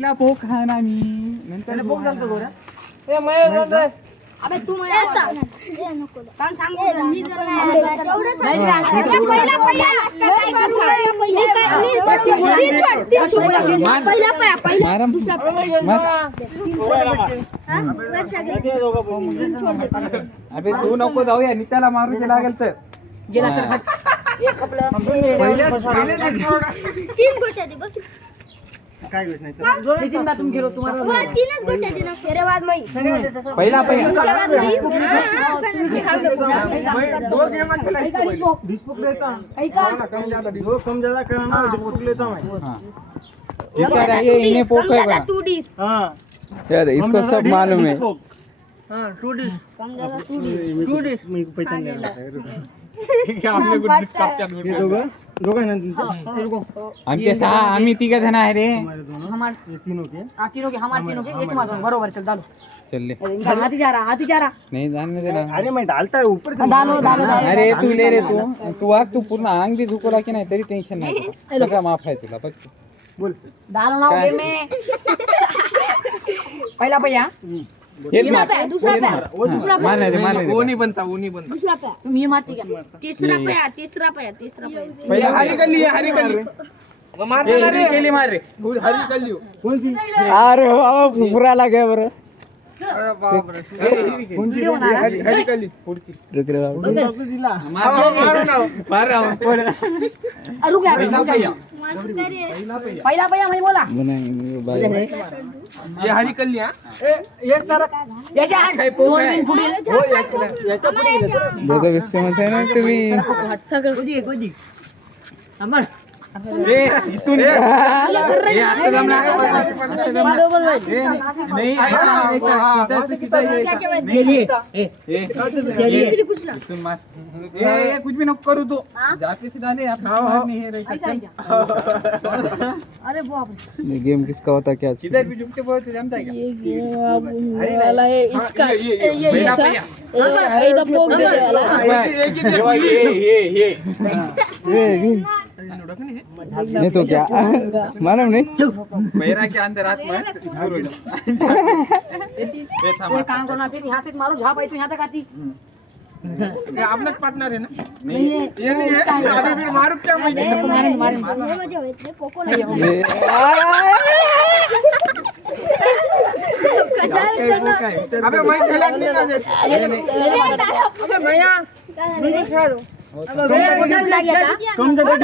पहिला पोक खाय ना मी नंतर पोक झालतो गोरा अबे तू मला नको कारण सांगू मी जर अबे तू नको जाऊया नित्याला मारू ते लागेल तर गेला सर एक आपलं 3 गोट्या दे बस काय गोष्ट नाही नितीन बा तुम खेळो तुम्हाला 3च गोट्या दे ना तेरे बाद मई पहिला दो गेम डिस्पुक लेता कम ज्यादा करना डिस्पुक लेता मैं इसका ये इन्हें पोक है बा तू डिस हां यार इसको सब मालूम है हां टू डिस कम ज्यादा तू डिस मी पहचान गया आपने कुछ कॅप्चर दोघं ना आमचे सहा आम्ही तिघ जण आहे रे हमारे दोनों हमार ये तीनों के हमारे तीनों के एक मार बरोबर चल डालो चल ले हाथी जा रहा नहीं जानने देना अरे मैं डालता है ऊपर से डालो अरे तू ले रे तू आज तू पूर्ण अंग भी झुकवला की नाही तरी टेन्शन नाही सगळं माफ आहे तुला बघ बोल डालो ना गेम में पहिला भैया हेच मार दूसरा पे मान रे वो नहीं बनता दूसरा पे तुम ये मारती क्या तीसरा पे पहिला हरी कर ली वो मारता ना रे केली मार रे हरी कर लियो कौन सी अरे बाबा फुफुरा लागे बरं अरे बाप रे कौन सी हरी कर ली पुढची रुक रे बाबा दिला मारू ना मार रुक जा पहिला भैया मैं बोला नहीं भाई ये हरी कर लिया ये सारा जैसे काय पोक आहे हो याच्या पुढे गेलं तर दोघं विश्वास आहे ना तुम्ही ए इथून ए आता जमला नाही इथून मार ए कुछ भी नको करू तू जाके सीधा ले आप नहीं है रे अरे बाप ये गेम किसका होता क्या किधर भी झुक के बोल तू जानता है क्या ये वाला है इसका ये इधर पोक दे वाला ये नहीं तो क्या मालूम नहीं पैरा के अंदर हाथ मार ये काम करना फिर यहाँ से मारो झाप आई तो यहाँ तक आती आपलाच पार्टनर है ना नहीं ये नहीं है अभी भी मारू क्या मैं मारे मजा होते कोको नहीं अबे मैं खेला नहीं ना अबे भैया मैं खेलो तुम जगह